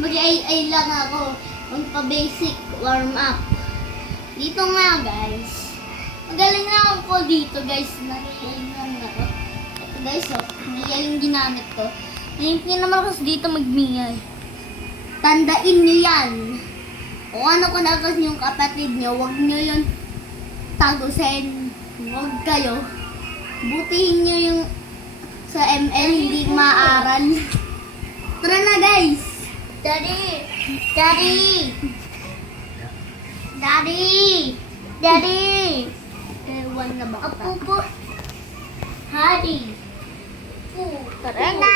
Mag-AI lang ako. Magpa-basic warm up. Dito nga guys. Magaling na ako dito guys. Nag-AI lang ako. Ito guys oh. May yung ginamit ko. Ngayon naman kasi dito mag-miyay. Tandain nyo yan. Kung ano ko na kasi yung kapatid nyo, huwag nyo yun tagusin. Huwag kayo. Butihin nyo yung sa ML hindi maaral. Tara na guys. Daddy. Daddy. Daddy. Daddy. Ewan na ba? Apo po. Daddy. Tara na.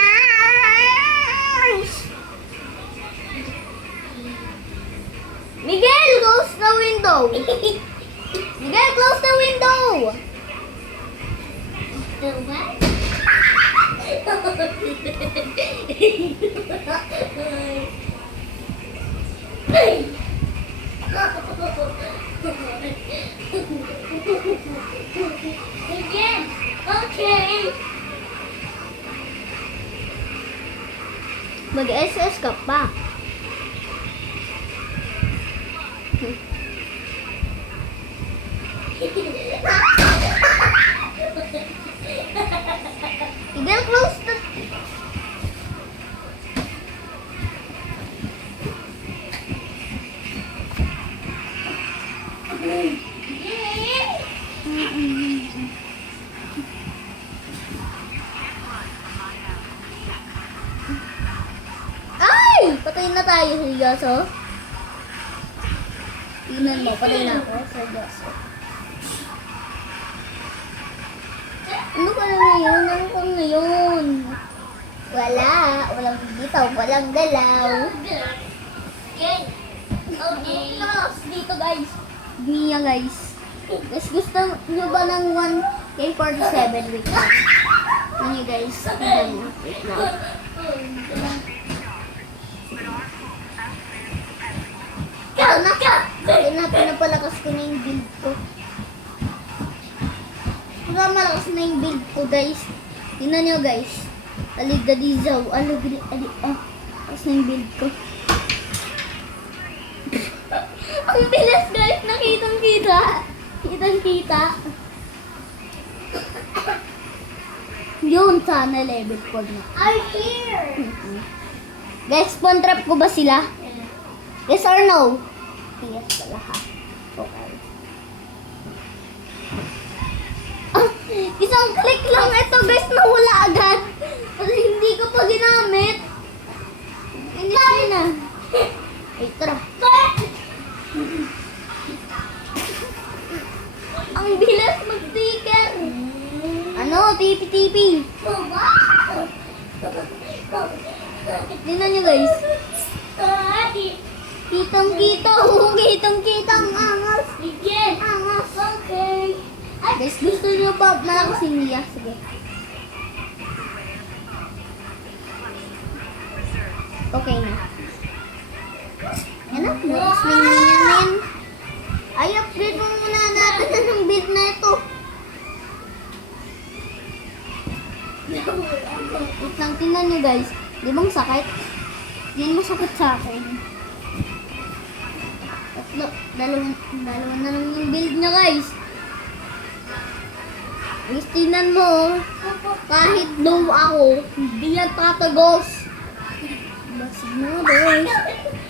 Miguel, close the window. Miguel, close the window. The what? Again. Okay. Mag-SS ka pa. Miguel, close the... Ay! Patay na tayo, seryoso. Tingnan mo, patay na ako, seryoso. Ano ka na ngayon? Ano ka ngayon? Wala. Walang bitaw, walang galaw. Okay. Okay. Dito guys. Mia guys. Guys, gusto nyo ba ng 1K47 wait lang. Ano guys? Tignan nyo. Wait lang. Pinapalakas ko na yung build ko. Malakas na yung build ko guys. Tingnan nyo guys. Aligdadizaw. Malakas na yung build ko. Ang bilis guys. Nakitang-kita. Kitang-kita. Yun sana level 4 na. I'm here. Guys, spawn trap ko ba sila? Yes or no? Yes pala ha. Okay. Isang click lang ito guys, nawala agad. Kasi hindi ko pa ginamit. Inis na. Ay, tara. Ang bilis mag-sticker. Ano? Tipi-tipi. Tingnan nyo guys. Kitang-kita. Kitang-kita. Ang angas. Angas. Okay. Guys, gusto nyo pa malakas yung Mia? Sige. Okay na. Yan na. Malakas na yung Mia men. Ay, upgrade mo muna natin ng build na ito. Wait lang, tingnan nyo guys. Di bang sakit? Yan masakit sa akin. Tatlo. Dalawa na lang yung build nyo guys. Guys, tingnan mo, kahit low ako, hindi yan tatagos. Basig na guys.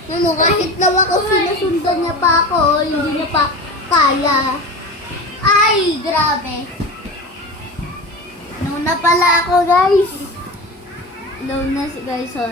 Tingnan mo, kahit low ako, sinusundan niya pa ako, hindi niya pa kaya. Ay, grabe. Low na pala ako guys. Low na guys, sorry.